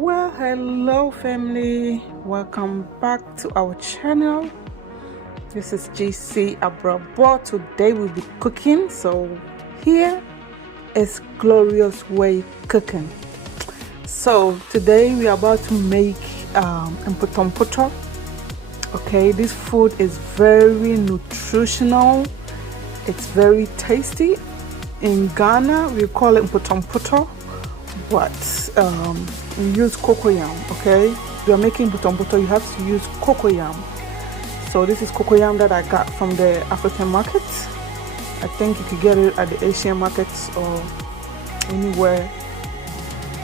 Well, hello family, welcome back to our channel. This is GC Abrabo. Today we'll be cooking. So here is glorious way cooking. So today we are about to make Mpoto-mpoto. Okay, this food is very nutritional, it's very tasty. In Ghana we call it Mpoto-mpoto, but we use Cocoyam. Okay, if you're making Mpoto-mpoto, you have to use Cocoyam. So this is Cocoyam that I got from the African market. I think you could get it at the Asian markets or anywhere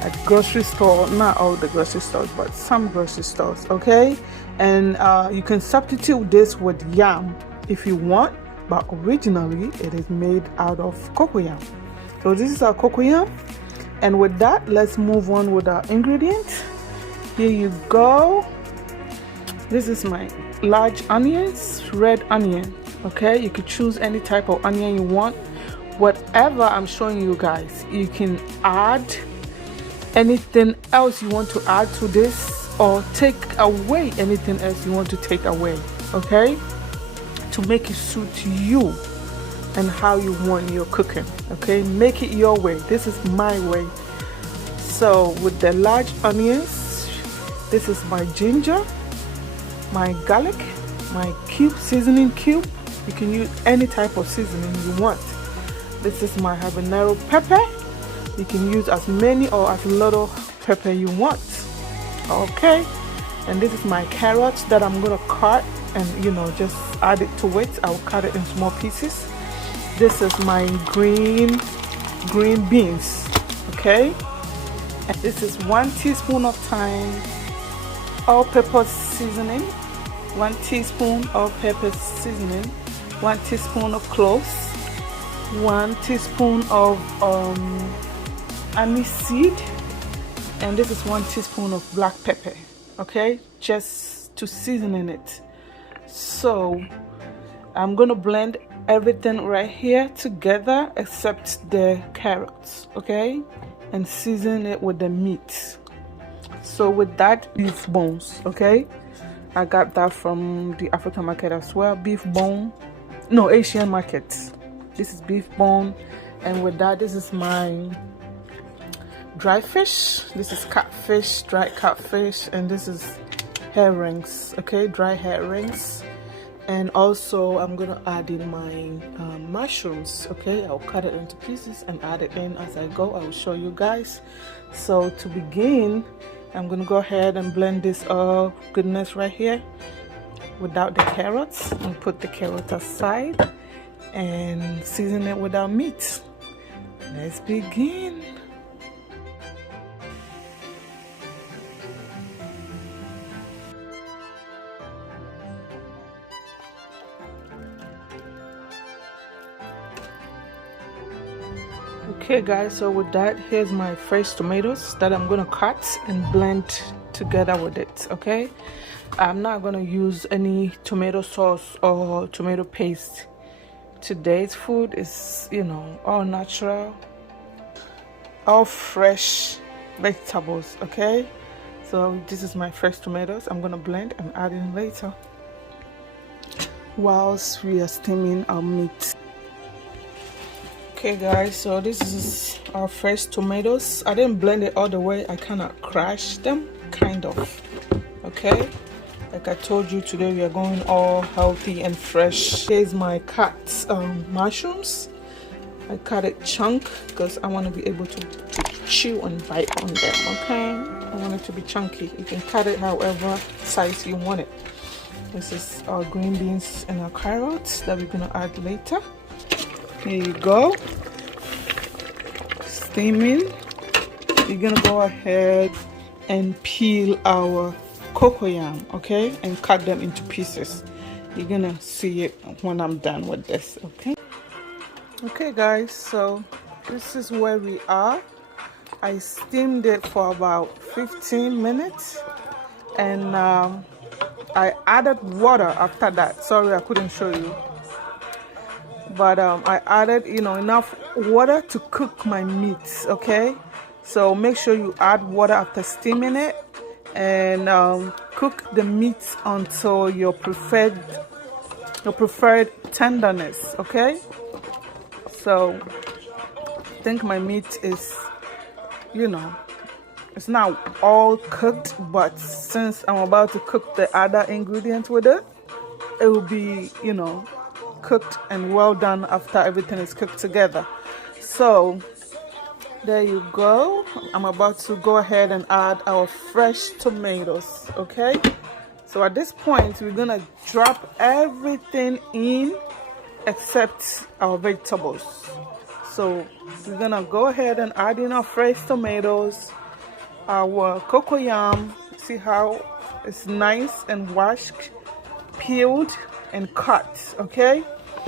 at grocery store. Not all the grocery stores, but some grocery stores. Okay, and you can substitute this with yam if you want, but originally it is made out of Cocoyam. So this is our Cocoyam, and with that, let's move on with our ingredients. Here you go. This is my large onions, red onion. Okay, you could choose any type of onion you want. Whatever I'm showing you guys, you can add anything else you want to add to this, or take away anything else you want to take away. Okay, to make it suit you and how you want your cooking. Okay, make it your way. This is my way. So with the large onions, this is my ginger, my garlic, my seasoning cube. You can use any type of seasoning you want. This is my habanero pepper. You can use as many or as little pepper you want. Okay, and this is my carrots that I'm gonna cut and just add it to it. I'll cut it in small pieces. This is my green beans. Okay, and this is 1 teaspoon of thyme, all-purpose seasoning, 1 teaspoon all-purpose seasoning, 1 teaspoon of cloves, 1 teaspoon of anise seed, and this is 1 teaspoon of black pepper. Okay, just to season it. So I'm gonna blend everything right here together except the carrots. Okay, and season it with the meat. So with that, beef bones. Okay, I got that from the African market as well. Beef bone, no, Asian market. This is beef bone, and with that, this is my dry fish. This is catfish, dried catfish, and this is herrings. Okay, dry herrings. And also I'm gonna add in my mushrooms. Okay, I'll cut it into pieces and add it in as I go. I will show you guys. So to begin, I'm gonna go ahead and blend this goodness right here without the carrots, and put the carrots aside and season it with our meat. Let's begin. Okay guys, so with that, here's my fresh tomatoes that I'm gonna cut and blend together with it. Okay, I'm not gonna use any tomato sauce or tomato paste. Today's food is all natural, all fresh vegetables. Okay, so this is my fresh tomatoes. I'm gonna blend and add in later whilst we are steaming our meat. Okay guys, so this is our fresh tomatoes. I didn't blend it all the way, I kind of crushed them, kind of. Okay, like I told you, today we are going all healthy and fresh. Here's my cut mushrooms. I cut it chunk because I want to be able to chew and bite on them. Okay, I want it to be chunky. You can cut it however size you want it. This is our green beans and our carrots that we're gonna add later. Here you go, steaming. You're gonna go ahead and peel our cocoyam, okay, and cut them into pieces. You're gonna see it when I'm done with this. Okay guys, so this is where we are. I steamed it for about 15 minutes, and I added water after that. Sorry I couldn't show you, but I added enough water to cook my meat. Okay, So make sure you add water after steaming it, and cook the meat until your preferred tenderness. Okay, so I think my meat is, it's not all cooked, but since I'm about to cook the other ingredient with it, it will be, cooked and well done after everything is cooked together. So there you go. I'm about to go ahead and add our fresh tomatoes. Okay, so at this point we're gonna drop everything in except our vegetables. So we're gonna go ahead and add in our fresh tomatoes, our cocoyam. See how it's nice and washed, peeled and cut. Okay,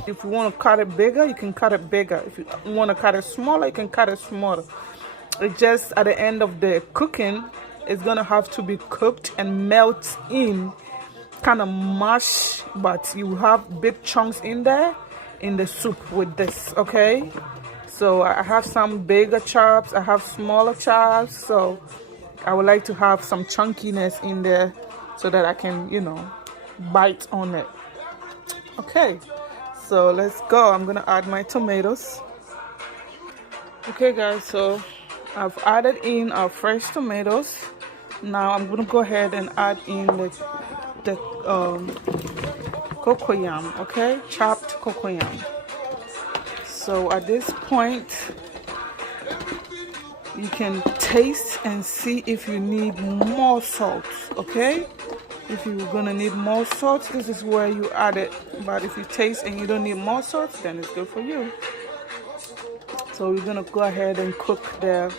if you want to cut it bigger, you can cut it bigger. If you want to cut it smaller, you can cut it smaller. It just, at the end of the cooking, it's gonna have to be cooked and melt in, kind of mush, but you have big chunks in there in the soup with this. Okay, so I have some bigger chops, I have smaller chops, so I would like to have some chunkiness in there so that I can, bite on it. Okay, so let's go. I'm gonna add my tomatoes. Okay guys, so I've added in our fresh tomatoes. Now I'm gonna go ahead and add in the cocoyam. Okay, chopped cocoyam. So at this point, you can taste and see if you need more salt. Okay, if you're gonna need more salt, this is where you add it. But if you taste and you don't need more salt, then it's good for you. So we're gonna go ahead and cook the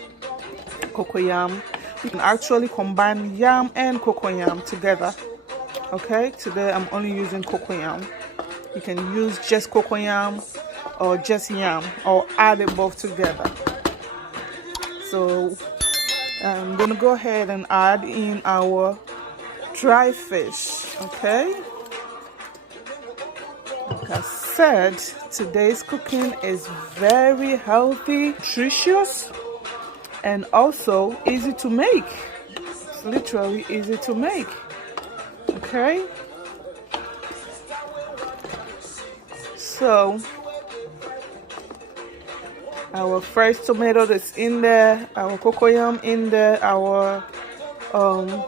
cocoyam. You can actually combine yam and cocoyam together. Okay, today I'm only using cocoyam. You can use just cocoyam or just yam, or add it both together. So I'm gonna go ahead and add in our dry fish. Okay, like I said, today's cooking is very healthy, nutritious, and also easy to make. It's literally easy to make. Okay, so our fresh tomato is in there, our cocoyam in there, our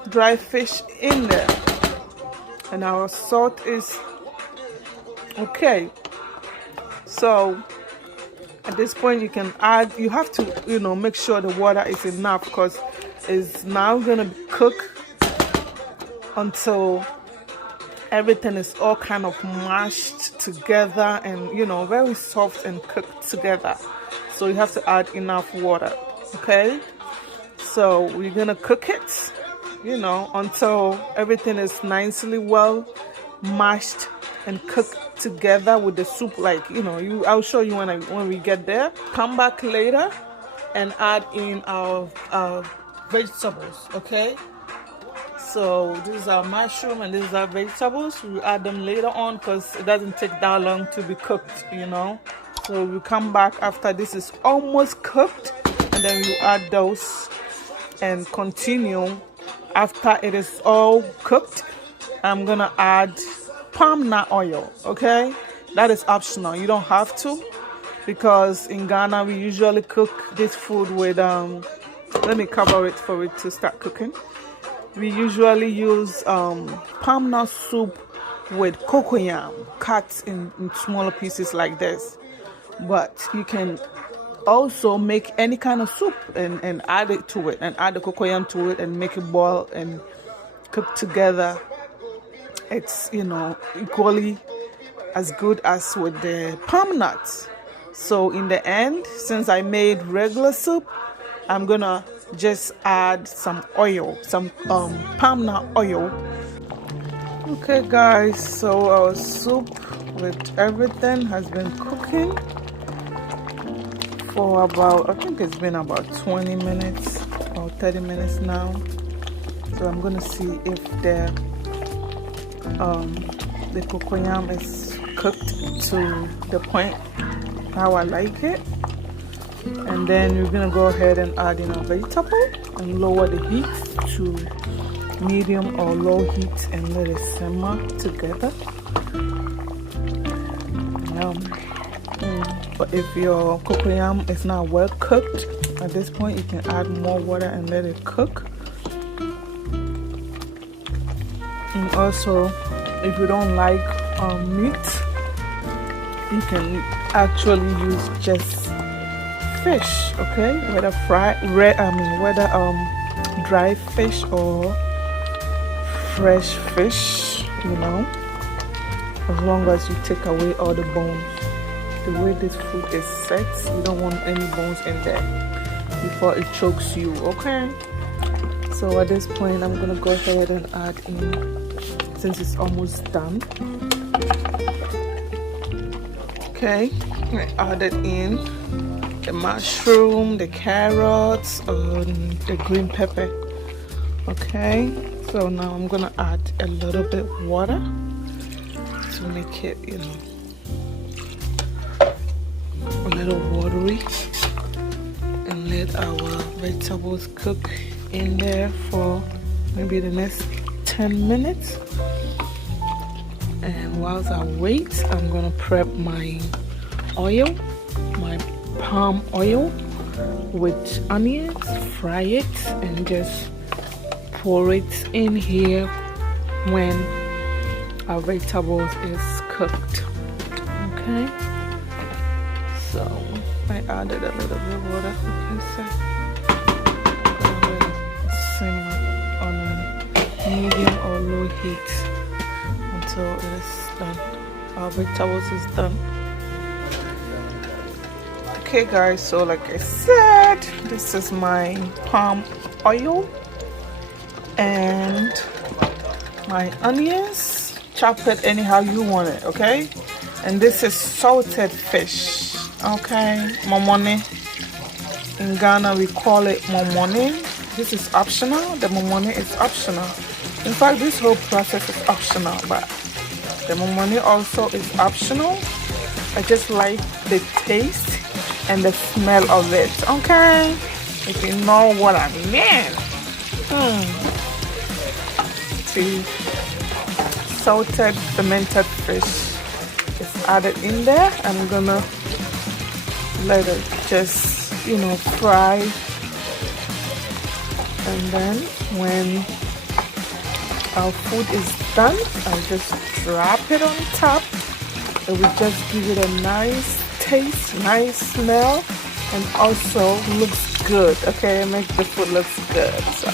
dry fish in there, and our salt is okay. So at this point you can add, you have to make sure the water is enough, because it's now gonna cook until everything is all kind of mashed together and very soft and cooked together. So you have to add enough water. Okay, so we're gonna cook it until everything is nicely well mashed and cooked together with the soup. Like I'll show you when we get there. Come back later and add in our vegetables. Okay, so this is our mushroom and this is our vegetables. We'll add them later on because it doesn't take that long to be cooked. So we come back after this is almost cooked, and then you add those and continue. After it is all cooked, I'm gonna add palm nut oil. Okay, that is optional. You don't have to, because in Ghana we usually cook this food with let me cover it for it to start cooking. We usually use palm nut soup with cocoyam cut in smaller pieces like this. But you can also make any kind of soup and add it to it, and add the cocoyam to it and make it boil and cook together. It's equally as good as with the palm nuts. So in the end, since I made regular soup, I'm gonna just add some oil, some palm nut oil. Okay guys, so our soup with everything has been cooking for about, I think it's been about 20 minutes or 30 minutes now. So I'm gonna see if the cocoyam is cooked to the point how I like it. And then we're gonna go ahead and add in our vegetable and lower the heat to medium or low heat and let it simmer together. But if your cocoyam is not well cooked at this point, you can add more water and let it cook. And also, if you don't like meat, you can actually use just fish, okay? Whether dry fish or fresh fish, you know, as long as you take away all the bones. The way this food is set, you don't want any bones in there before it chokes you, okay? So at this point, I'm gonna go ahead and add in, since it's almost done. Okay, I added in the mushroom, the carrots, and the green pepper. Okay, so now I'm gonna add a little bit water to make it, you know, a little watery, and let our vegetables cook in there for maybe the next 10 minutes. And whilst I wait, I'm gonna prep my oil, my palm oil with onions, fry it, and just pour it in here when our vegetables is cooked. Okay, so I added a little bit of water, okay, so simmer on a medium or low heat until it is done. Our vegetables is done. Okay guys, so like I said, this is my palm oil and my onions. Chop it anyhow you want it, okay? And this is salted fish, okay? Momone. In Ghana we call it momone. This is optional. The momone is optional. In fact, this whole process is optional, but the momone also is optional. I just like the taste and the smell of it, okay? If you know what I mean. See, salted fermented fish is added in there. I'm gonna let it just, you know, fry, and then when our food is done, I'll just drop it on top. It will just give it a nice taste, nice smell, and also looks good, okay? Make the food look good. So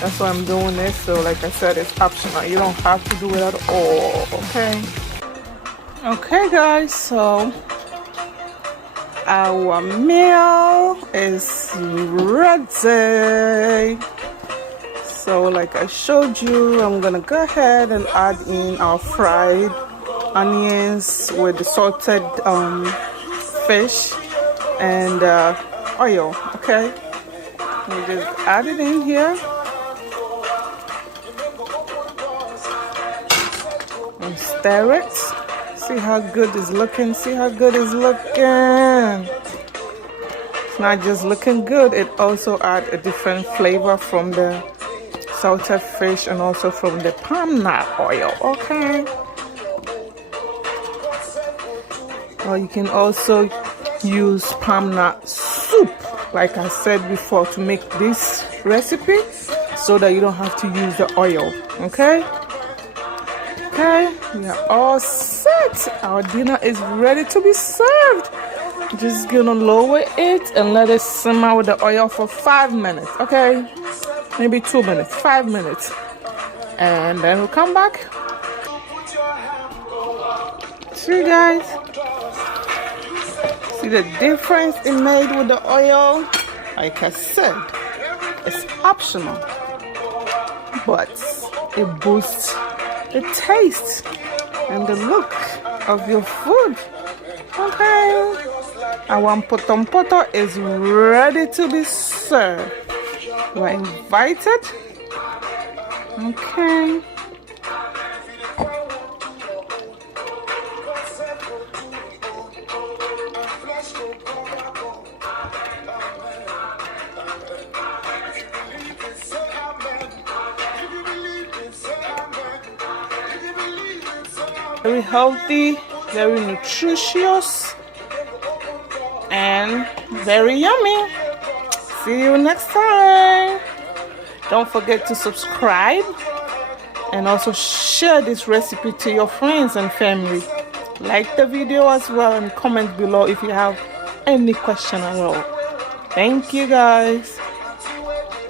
that's why I'm doing this. So like I said, it's optional. You don't have to do it at all, okay? Okay guys, so our meal is ready. So like I showed you, I'm gonna go ahead and add in our fried onions with the salted fish and oil, okay? We just add it in here and stir it. See how good it's looking. See how good it's looking. It's not just looking good, it also adds a different flavor from the salted fish and also from the palm nut oil, okay? Or you can also use palm nut soup, like I said before, to make this recipe so that you don't have to use the oil, okay? Okay, we are all set. Our dinner is ready to be served. Just gonna lower it and let it simmer with the oil for 5 minutes, okay? Maybe 2 minutes, 5 minutes. And then we'll come back. See guys? See the difference it made with the oil? Like I said, it's optional, but it boosts the taste and the look of your food. Okay, our Mpoto-mpoto is ready to be served. You are invited. Okay. Very healthy, very nutritious, and very yummy. See you next time. Don't forget to subscribe and also share this recipe to your friends and family. Like the video as well and comment below if you have any question at all. Thank you guys.